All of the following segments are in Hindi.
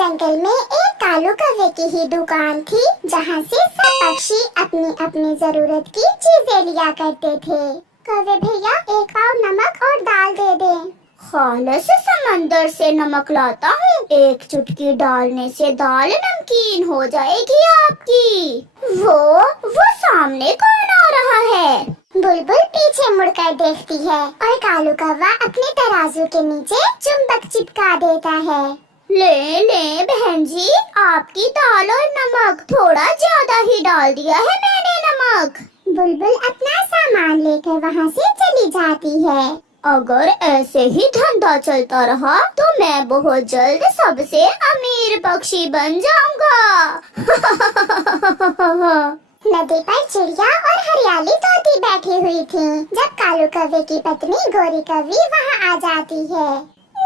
जंगल में एक कालू कौवे की ही दुकान थी, जहाँ से सब पक्षी अपनी अपनी जरूरत की चीजें लिया करते थे। कौवे भैया, एक पाव नमक और दाल दे दे। खालस समंदर से नमक लाता हूँ, एक चुटकी डालने से दाल नमकीन हो जाएगी आपकी। वो सामने कौन आ रहा है? बुलबुल पीछे मुड़कर देखती है और कालू कौवा अपने तराजू के नीचे चुंबक चिपका देता है। ले बहन जी, आपकी दाल और नमक थोड़ा ज्यादा ही डाल दिया है मैंने नमक। बुलबुल अपना सामान लेकर वहाँ से चली जाती है। अगर ऐसे ही धंधा चलता रहा तो मैं बहुत जल्द सबसे अमीर पक्षी बन जाऊंगा। नदी पर चिड़िया और हरियाली तोती बैठी हुई थी, जब कालू कौवे की पत्नी गोरी कौवी वहाँ आ जाती है।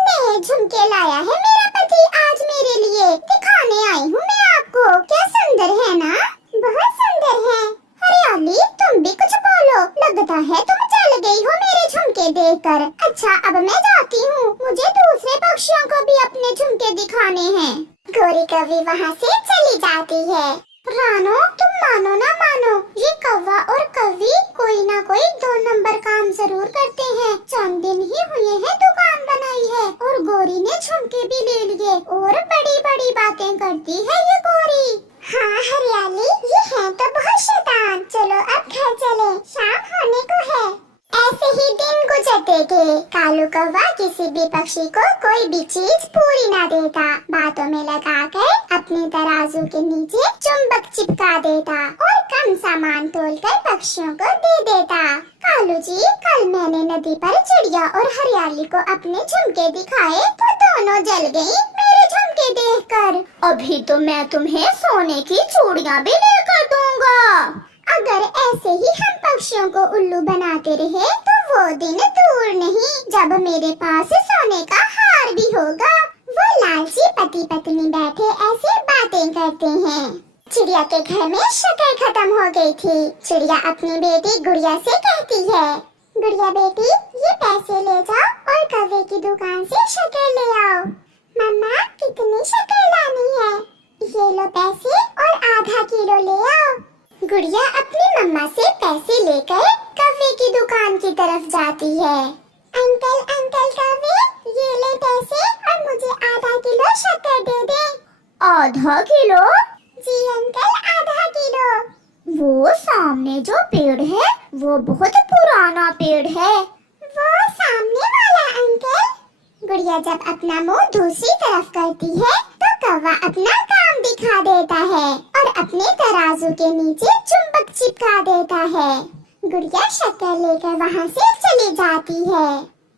मैं झुमके लाया है मेरा पति आज मेरे लिए, दिखाने आई हूँ मैं आपको। क्या सुंदर है ना? बहुत सुंदर है। हरियाली, तुम भी कुछ बोलो, लगता है तुम जल गई हो मेरे झुमके देखकर। अच्छा, अब मैं जाती हूँ, मुझे दूसरे पक्षियों को भी अपने झुमके दिखाने हैं। गोरी कौवी वहाँ से चली जाती है। रानो, तुम मानो ना मानो, ये कौवा और कौवी कोई ना कोई 2 नंबर काम जरूर करते हैं। चंद दिन ही हुए हैं दुकान बनाई है और गोरी ने झुमके भी ले लिए और बड़ी बड़ी बातें करती है ये गोरी। हाँ हरियाली, ये है तो बहुत शैतान। चलो अब घर चले, शाम होने को है। ऐसे ही दिन गुजरते थे। कालू कौवा किसी भी पक्षी को कोई भी चीज पूरी ना देता, बातों में लगाकर अपने तराजू के नीचे चुंबक चिपका देता और कम सामान तोलकर पक्षियों को दे देता। कालू जी, कल मैंने नदी पर चिड़िया और हरियाली को अपने झुमके दिखाए तो दोनों जल गयी मेरे झुमके देखकर। अभी तो मैं तुम्हें सोने की चूड़ियाँ भी लेकर दूंगा। अगर ऐसे ही हम पक्षियों को उल्लू बनाते रहे तो वो दिन दूर नहीं जब मेरे पास सोने का हार भी होगा। वो लालची पति पत्नी बैठे ऐसे बातें करते हैं। चिड़िया के घर में शक्कर खत्म हो गई थी। चिड़िया अपनी बेटी गुड़िया से कहती है, गुड़िया बेटी, ये पैसे ले जाओ और कौवे की दुकान से शक्कर ले आओ। मम्मा, कितनी शक्कर लानी है? ये लो पैसे और आधा किलो ले आओ। गुड़िया अपनी मम्मा से पैसे लेकर कौवे की दुकान की तरफ जाती है। अंकल कौवे, ये ले पैसे और मुझे आधा किलो शक्कर दे दे। आधा किलो? जी अंकल, आधा किलो। वो सामने जो पेड़ है वो बहुत पुराना पेड़ है। वो सामने वाला अंकल। गुड़िया जब अपना मुंह दूसरी तरफ करती है तो कौवा अपना काम दिखा देता है और अपने तराजू के नीचे चुंबक चिपका देता है। गुड़िया शक्कर लेकर वहाँ से चली जाती है।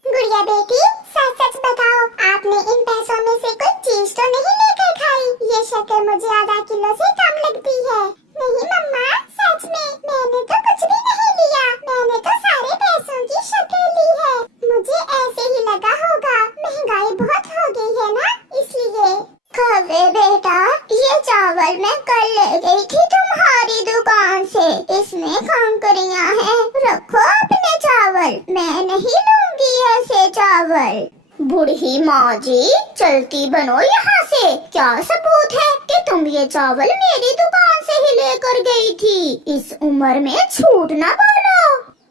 गुड़िया बेटी, सच सच बताओ, आपने इन पैसों में से कोई चीज तो नहीं लेकर खाई? ये शक्कर मुझे आधा किलो से कम लगती है। नहीं मम्मा, सच में मैंने तो कुछ भी नहीं लिया, मैंने तो सारे पैसों की शक्कर ली है। मुझे ऐसे ही लगा होगा, महंगाई बहुत हो गई है ना, इसलिए। कौवे बेटा, ये चावल मैं कल ले गई थी तुम्हारी दुकान से, इसमें कंकरियां हैं, रखो अपने चावल, मैं नहीं लूंगी ऐसे चावल। बूढ़ी माँ जी, चलती बनो यहाँ से। क्या सबूत है कि तुम ये चावल मेरी दुकान से ही लेकर गई थी? इस उम्र में झूठ ना बोलो।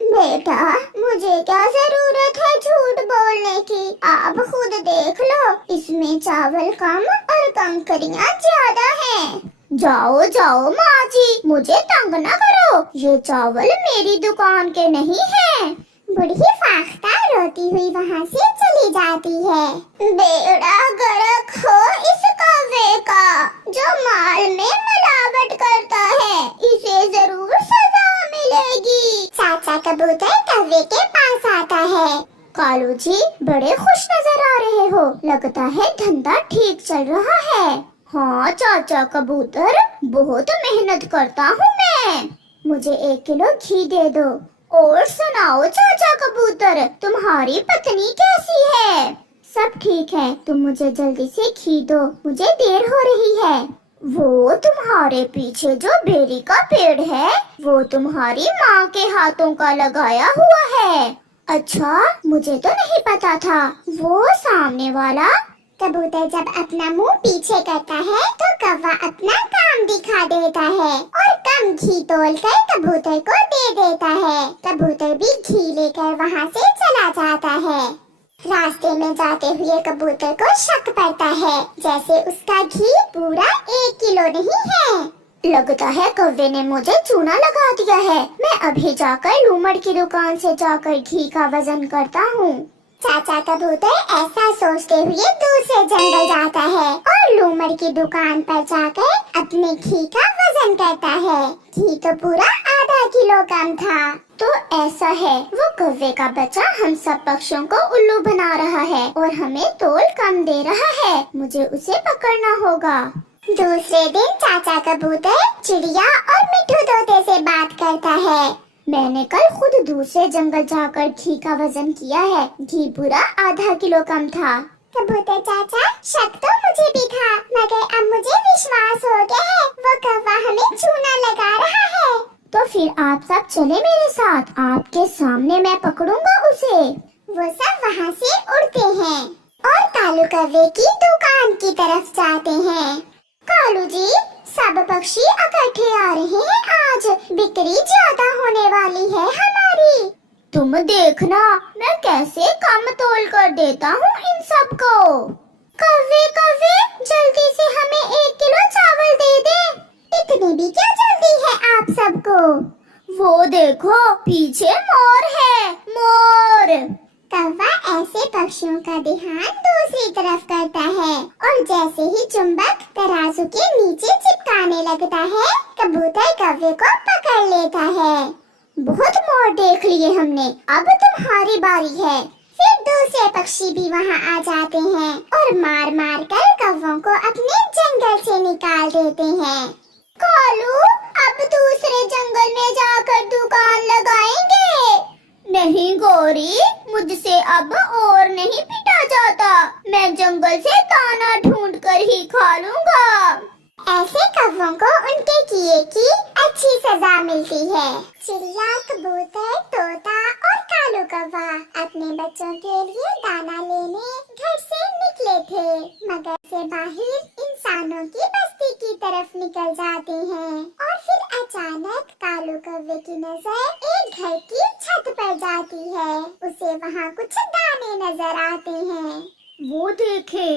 बेटा, मुझे क्या जरूरत है झूठ बोलने की, आप खुद देख लो, इसमें चावल कम और कंकरियां ज्यादा हैं। जाओ जाओ माँ जी, मुझे तंग न करो, ये चावल मेरी दुकान के नहीं हैं। बुढ़ी फाख्ता रोती हुई वहाँ से चली जाती है। बेड़ा गर्क हो इस कौवे का, जो माल में मिलावट करता है, इसे जरूर सजा मिलेगी। चाचा कबूतर कौवे के पास आता है। कालू जी, बड़े खुश नजर आ रहे हो, लगता है धंधा ठीक चल रहा है। हाँ चाचा कबूतर, बहुत मेहनत करता हूँ मैं। मुझे 1 किलो घी दे दो। और सुनाओ चाचा कबूतर, तुम्हारी पत्नी कैसी है? सब ठीक है, तुम मुझे जल्दी से घी दो, मुझे देर हो रही है। वो तुम्हारे पीछे जो बेरी का पेड़ है, वो तुम्हारी माँ के हाथों का लगाया हुआ है। अच्छा, मुझे तो नहीं पता था। वो सामने वाला? कबूतर जब अपना मुंह पीछे करता है तो कौवा अपना काम दिखा देता है और कम घी तोल कर कबूतर को दे देता है। कबूतर भी घी लेकर वहाँ से चला जाता है। रास्ते में जाते हुए कबूतर को शक पड़ता है जैसे उसका घी पूरा 1 किलो नहीं है। लगता है कौवे ने मुझे चूना लगा दिया है। मैं अभी जाकर लूमड़ की दुकान से जाकर घी का वजन करता हूँ। चाचा कबूतर ऐसा सोचते हुए दूसरे जंगल जाता है और लूमड़ की दुकान पर जाकर अपने घी का वजन करता है। घी तो पूरा आधा किलो कम था। तो ऐसा है, वो कौवे का बच्चा हम सब पक्षियों को उल्लू बना रहा है और हमें तोल कम दे रहा है। मुझे उसे पकड़ना होगा। दूसरे दिन चाचा कबूतर चिड़िया और मिट्ठू तोते से बात करता है। मैंने कल खुद दूसरे जंगल जाकर घी का वजन किया है। घी पूरा आधा किलो कम था। कबूतर चाचा, शक तो मुझे भी था, मगर अब मुझे विश्वास हो गया है वो कौवा हमें चूना लगा रहा है। तो फिर आप सब चले मेरे साथ। आपके सामने मैं पकड़ूंगा उसे। वो सब वहाँ से उड़ते हैं और कालू कौवे की दुकान की तरफ जाते हैं। कालू जी, सब पक्षी इकट्ठे आ रहे हैं आज। बिक्री ज्यादा होने वाली है हमारी। तुम देखना मैं कैसे कम तोल कर देता हूँ इन सबको। कौवे कौवे, जल्दी से हमें 1 किलो चावल दे दे। इतनी भी क्या जल्दी है आप सबको? वो देखो पीछे मोर है, मोर। कौवा ऐसे पक्षियों का ध्यान दूसरी तरफ करता है और जैसे ही चुंबक तराजू के नीचे चिपकाने लगता है, कबूतर कौवे को पकड़ लेता है। बहुत मोर देख लिए हमने, अब तुम्हारी बारी है। फिर दूसरे पक्षी भी वहाँ आ जाते हैं और मार मार कर कौवों को अपने जंगल से निकाल देते हैं। कालू, अब दूसरे जंगल में जाकर दुकान लगाएंगे। नहीं गौरी, मुझसे अब और नहीं पिटा जाता। मैं जंगल से दाना ढूंढ कर ही खा लूंगा। ऐसे कौवों को उनके किए की अच्छी सजा मिलती है। चिड़िया, कबूतर, तोता और कालू कौवा अपने बच्चों के लिए दाना लेने घर से निकले थे, मगर से बाहर इंसानों की बस्ती की तरफ निकल जाते हैं और फिर अचानक कालू कौवे की नजर एक घर की छत पर जाती है। उसे वहाँ कुछ दाने नजर आते हैं। वो देखे,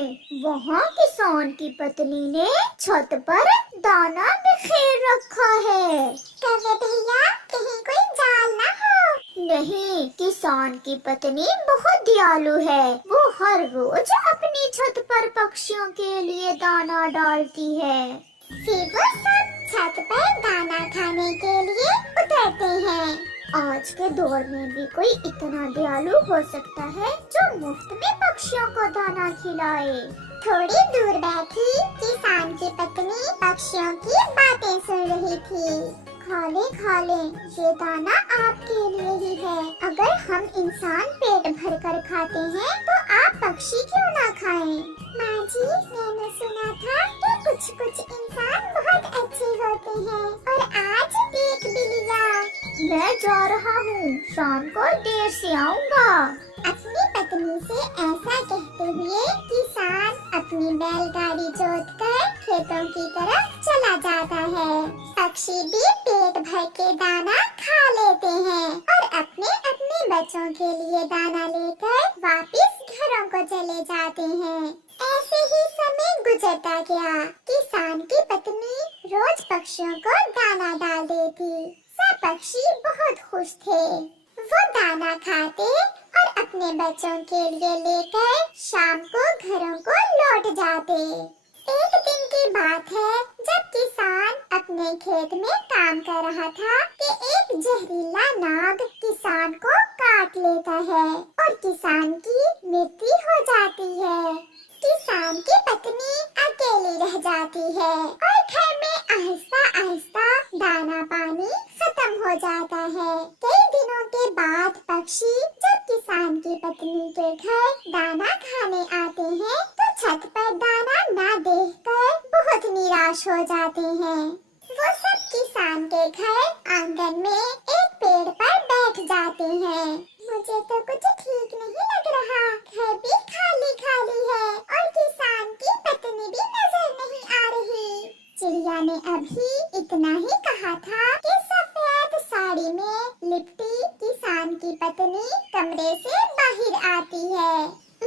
वहाँ किसान की पत्नी ने छत पर दाना बिखेर रखा है। कौवे भैया, कहीं कोई जाल ना हो। नहीं, किसान की पत्नी बहुत दयालु है। वो हर रोज अपनी छत पर पक्षियों के लिए दाना डालती है। फिर वो सब छत पर दाना खाने के लिए उतरते हैं। आज के दौर में भी कोई इतना दयालु हो सकता है जो मुफ्त में पक्षियों को दाना खिलाए। थोड़ी दूर बैठी किसान की पत्नी पक्षियों की बातें सुन रही थी। खा ले, ये दाना आपके लिए ही है। अगर हम इंसान पेट भर कर खाते हैं तो आप पक्षी क्यों ना खाएं? माँ जी, मैंने सुना था कि कुछ इंसान बहुत अच्छे होते हैं और आज देख भी लिया। मैं जा रहा हूँ, शाम को देर से आऊँगा। अपनी पत्नी से ऐसा कहते हुए किसान अपनी बैलगाड़ी जोतकर खेतों की तरफ चला जाता है। पक्षी भी पेट भर के दाना खा लेते हैं और अपने अपने बच्चों के लिए दाना लेकर वापस घरों को चले जाते हैं। ऐसे ही समय गुजरता गया। किसान की पत्नी रोज पक्षियों को दाना डाल देती। सब पक्षी बहुत खुश थे। वो दाना खाते और अपने बच्चों के लिए लेकर शाम को घरों को लौट जाते। एक दिन की बात है जब किसान अपने खेत में काम कर रहा था कि एक जहरीला नाग किसान को काट लेता है और किसान की मृत्यु हो जाती है। किसान की पत्नी अकेली रह जाती है और घर में आहिस्ता आहिस्ता दाना पानी खत्म हो जाता है। कई दिनों के बाद पक्षी जब किसान की पत्नी के घर दाना खाने आते हैं तो छत पर दाना ना देखकर बहुत निराश हो जाते हैं। वो सब किसान के घर आंगन में एक पेड़ पर बैठ जाते हैं। मुझे तो कुछ ठीक नहीं लग रहा। घर भी खाली खाली है और किसान की पत्नी भी नजर नहीं आ रही। चिड़िया ने अभी इतना ही कहा था कि सफेद साड़ी में लिपटी किसान की पत्नी कमरे से बाहर आती है।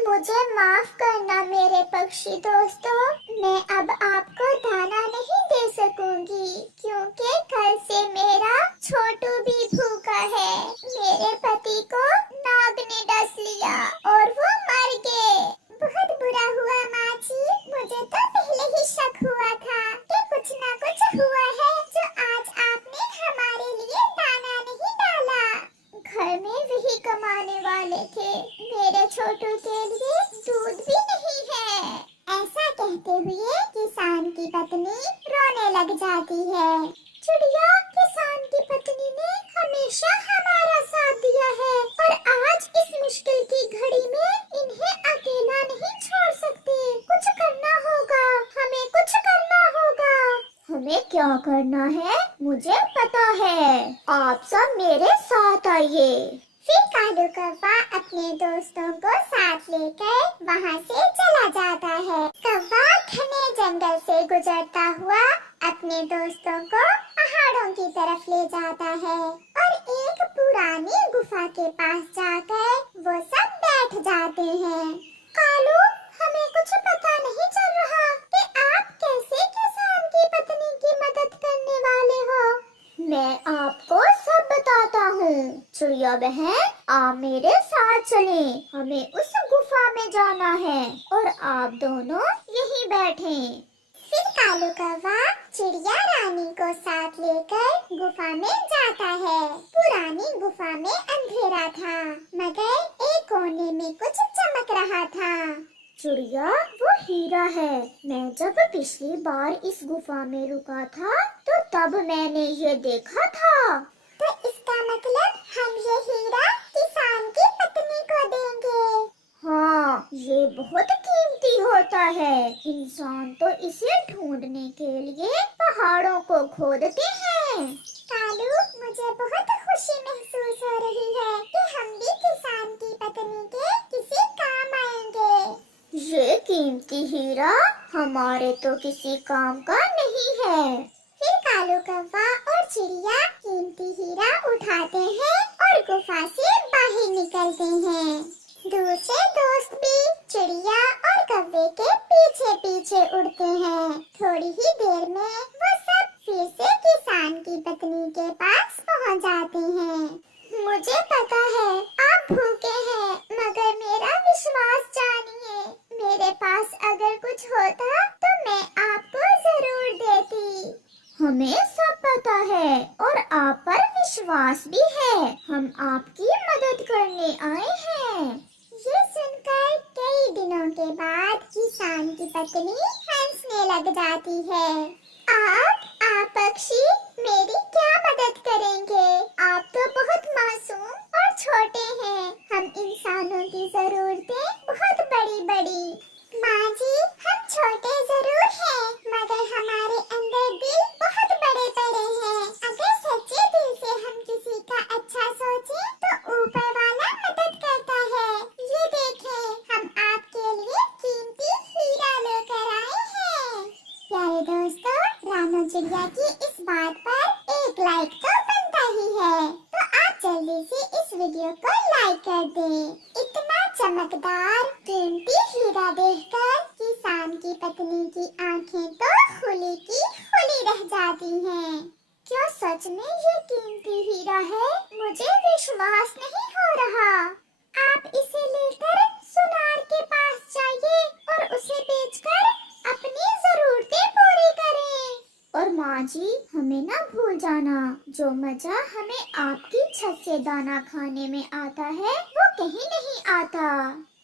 मुझे माफ करना मेरे पक्षी दोस्तों, मैं अब आपको दाना नहीं दे सकूंगी क्योंकि कल से मेरा छोटू भी भूखा है। मेरे पति को नाग ने डस लिया और वो मर गए। बहुत बुरा हुआ माँ जी, मुझे तो पहले ही शक हुआ था कि कुछ ना कुछ हुआ है जो आज आपने हमारे लिए दाना नहीं डाला। घर में वही कमाने वाले थे, मेरे छोटू के लिए दूध भी नहीं है। ऐसा कहते हुए किसान की पत्नी रोने लग जाती है। चिड़िया, किसान की पत्नी ने हमेशा हमारा साथ दिया है और आज इस मुश्किल की घड़ी में इन्हें अकेला नहीं छोड़ सकते। कुछ करना होगा, हमें कुछ करना होगा। हमें क्या करना है मुझे पता है, आप सब मेरे साथ आइए। फिर कालू कौवा अपने दोस्तों को साथ लेकर वहाँ से चला जाता है। कौवा घने जंगल से गुजरता हुआ अपने दोस्तों को पहाड़ों की तरफ ले जाता है और एक पुरानी गुफा के पास जाकर वो सब बैठ जाते हैं। कालू, हमें कुछ पता नहीं चल रहा कि आप कैसे किसान की पत्नी की मदद करने वाले हो। मैं आपको सब बताता हूँ। चिड़िया बहन, आप मेरे साथ चलें। हमें उस गुफा में जाना है और आप दोनों यहीं बैठें। फिर कालू कौवा चिड़िया रानी को साथ लेकर गुफा में जाता है। पुरानी गुफा में अंधेरा था मगर एक कोने में कुछ चमक रहा था। चिड़िया, वो हीरा है। मैं जब पिछली बार इस गुफा में रुका था तो तब मैंने ये देखा था। तो इसका मतलब हम ये हीरा किसान की पत्नी को देंगे। हाँ, ये बहुत कीमती होता है। इंसान तो इसे ढूंढने के लिए पहाड़ों को खोदते हैं। कालू, मुझे बहुत खुशी महसूस हो रही है कि हम भी किसान की पत्नी के किसी काम आएंगे। ये कीमती हीरा हमारे तो किसी काम का नहीं है। फिर कालू कौवा और चिड़िया कीमती हीरा उठाते हैं और गुफा से बाहर निकलते हैं। दूसरे दोस्त भी चिड़िया और कौवे के पीछे पीछे उड़ते हैं। थोड़ी ही देर में वो सब फिर से किसान की पत्नी के पास पहुंच जाते हैं। मुझे पता है आप भूखे हैं मगर मेरा विश्वास जानिए, मेरे पास अगर कुछ होता तो मैं आपको जरूर देती। हमें सब पता है और आप पर विश्वास भी है। हम आपकी मदद करने आए हैं। ये सुनकर कई दिनों के बाद किसान की पत्नी हंसने लग जाती है। आप पक्षी मेरी क्या मदद करेंगे? आप तो बहुत मासूम और छोटे हैं। हम इंसानों की जरूरतें बहुत बड़ी बड़ी। माँ जी, हम छोटे जरूर हैं मगर हमारे अंदर दिल बहुत बड़े बड़े हैं। अगर सच्चे दिल से हम किसी का अच्छा सोचें तो ऊपर वाला मदद करता है। ये देखें, हम आपके लिए कीमती हीरा लेकर आए हैं। प्यारे दोस्तों, रानो चिड़िया की इस बात पर एक लाइक तो बनता ही है, तो आप जल्दी से इस वीडियो को लाइक कर दें। इतना चमकदार कीमती हीरा देखकर किसान की पत्नी की आंखें तो खुली की खुली रह जाती हैं। क्या सच में ये कीमती हीरा है? मुझे विश्वास नहीं हो रहा। आप इसे लेकर सुनार के पास जाइए और उसे बेचकर अपनी जरूरतें पूरी करें। और माँ जी, हमें ना भूल जाना, जो मजा हमें आपकी छत से दाना खाने में आता है वो कहीं नहीं आता।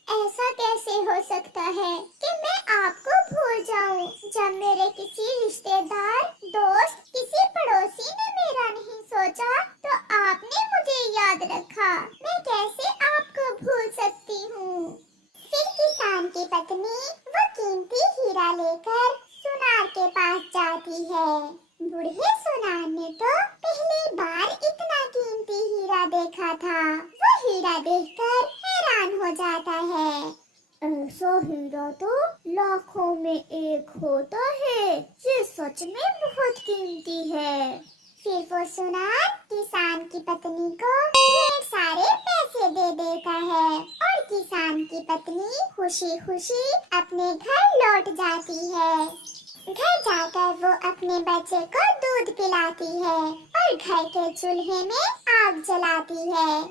ऐसा कैसे हो सकता है कि मैं आपको भूल जाऊं, जब मेरे किसी रिश्तेदार, दोस्त, किसी पड़ोसी ने मेरा नहीं सोचा तो आपने मुझे याद रखा। मैं कैसे आपको भूल सकती हूँ। फिर किसान की पत्नी वो कीमती हीरा लेकर सुनार के पास जाती है। बूढ़े सुनार ने तो पहली बार इतना कीमती हीरा देखा था। वो हीरा देख ये सच में बहुत कीमती है। फिर वो सुनार किसान की पत्नी को ढेर सारे पैसे दे देता है और किसान की पत्नी खुशी खुशी अपने घर लौट जाती है। घर जाकर वो अपने बच्चे को दूध पिलाती है और घर के चूल्हे में आग जलाती है।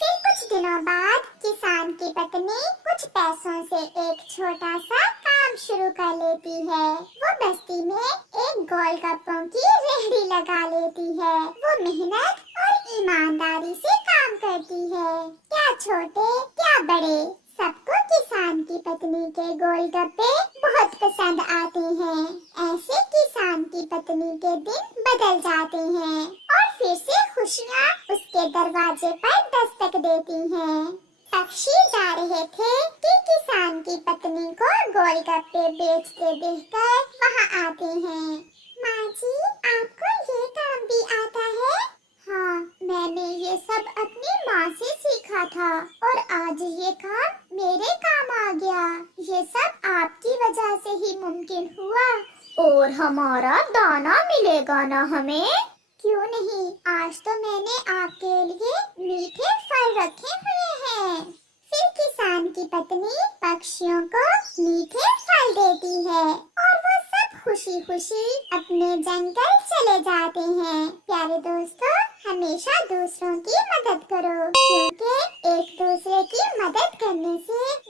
फिर कुछ दिनों बाद किसान की पत्नी कुछ पैसों से एक छोटा सा काम शुरू कर लेती है। वो बस्ती में एक गोलगप्पों की रेहड़ी लगा लेती है। वो मेहनत और ईमानदारी से काम करती है। क्या छोटे क्या बड़े, सबको किसान की पत्नी के गोलगप्पे बहुत पसंद आते हैं। ऐसे किसान की पत्नी के दिन बदल जाते हैं और फिर से खुशियाँ उसके दरवाजे पर दस्तक देती हैं। पक्षी जा रहे थे कि किसान की पत्नी को गोलगप्पे बेचते देखकर वहाँ आते हैं। माँ जी, आपको ये काम भी आता है? हाँ, मैंने ये सब अपनी माँ से सीखा था और आज ये काम मेरे काम आ गया। ये सब आपकी वजह से ही मुमकिन हुआ। और हमारा दाना मिलेगा ना हमें? क्यों नहीं, आज तो मैंने आपके लिए मीठे फल रखे हुए हैं। फिर किसान की पत्नी पक्षियों को मीठे फल देती है और वो सब खुशी खुशी अपने जंगल चले जाते हैं। प्यारे दोस्तों, हमेशा दूसरों की मदद करो क्योंकि एक दूसरे की मदद करने से